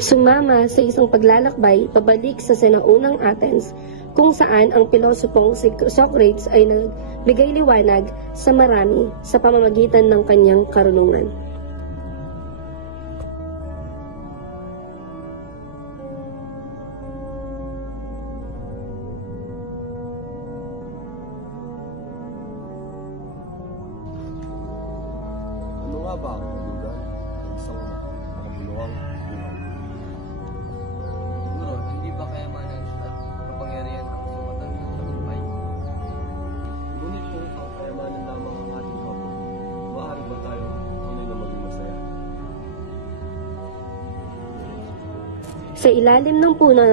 Sumama sa isang paglalakbay pabalik sa sinaunang Athens, kung saan ang pilosopong si Socrates ay nagbigay liwanag sa marami sa pamamagitan ng kanyang karunungan. Ano nga ba ang hulugan ng isang makabuluhang buhay? Siguro, hindi ba kayamanan at kapangyarihan ang sumatan ng tagumpay? Ngunit kung ang kayamanan lamang ang ating kapwa, maaari ba tayo tunay na maging masaya? Sa ilalim ng puno,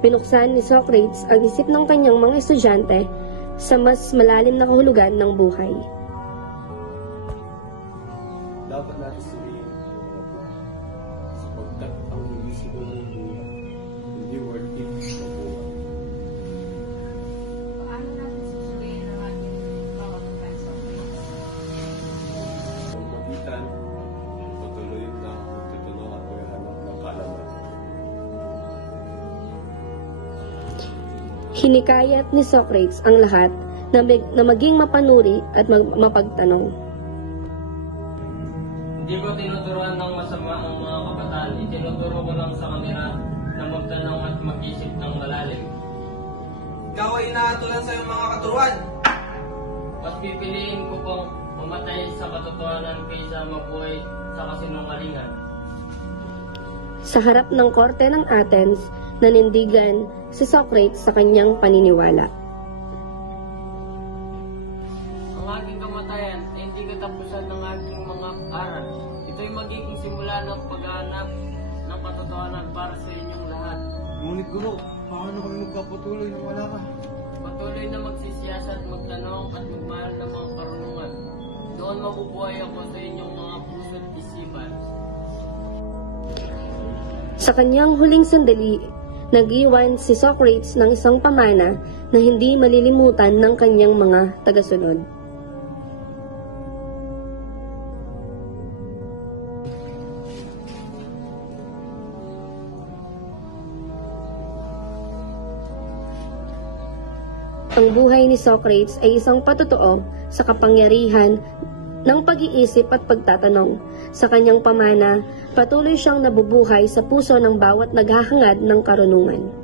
pinuksan ni Socrates ang isip ng kanyang mga estudyante sa mas malalim na kahulugan ng buhay. Dapat natin sabihin sapagkat ang hindi siguro ng buhay, hindi worth it sa buhay. Paano natin susugayin ang ating bawat offense of faith? Ang magitan, patuloy na magtatanong at maghanap ng kaalaman. Hinikayat ni Socrates ang lahat na maging mapanuri at mapagtanong. Hindi ko tinuturuan ng masama ang mga kabataan. Itinuturo ko lang sa kanila na magtanong at mag-isip ng malalim. Ikaw ay inaatulan sa iyong mga katuruan. Mas pipiliin ko pong mamatay sa katotohanan kaysa mabuhay sa kasinungalingan. Sa harap ng korte ng Athens, nanindigan si Socrates sa kanyang paniniwala. Ang aking kamatayan ay hindi katapusan ng aking mga aral. Ito'y magiging simula ng paghahanap ng katotohanan para sa inyong lahat. Ngunit guro, paano kami magpapatuloy nang wala ka? Patuloy na magsisiyasat, magtanong at magmahal ng mga karunungan. Doon mabubuhay ako sa inyong mga puso at isipan. Sa kanyang huling sandali, nag-iwan si Socrates ng isang pamana na hindi malilimutan ng kanyang mga tagasunod. Ang buhay ni Socrates ay isang patotoo sa kapangyarihan ng pag-iisip at pagtatanong. Sa kanyang pamana, patuloy siyang nabubuhay sa puso ng bawat naghahangad ng karunungan.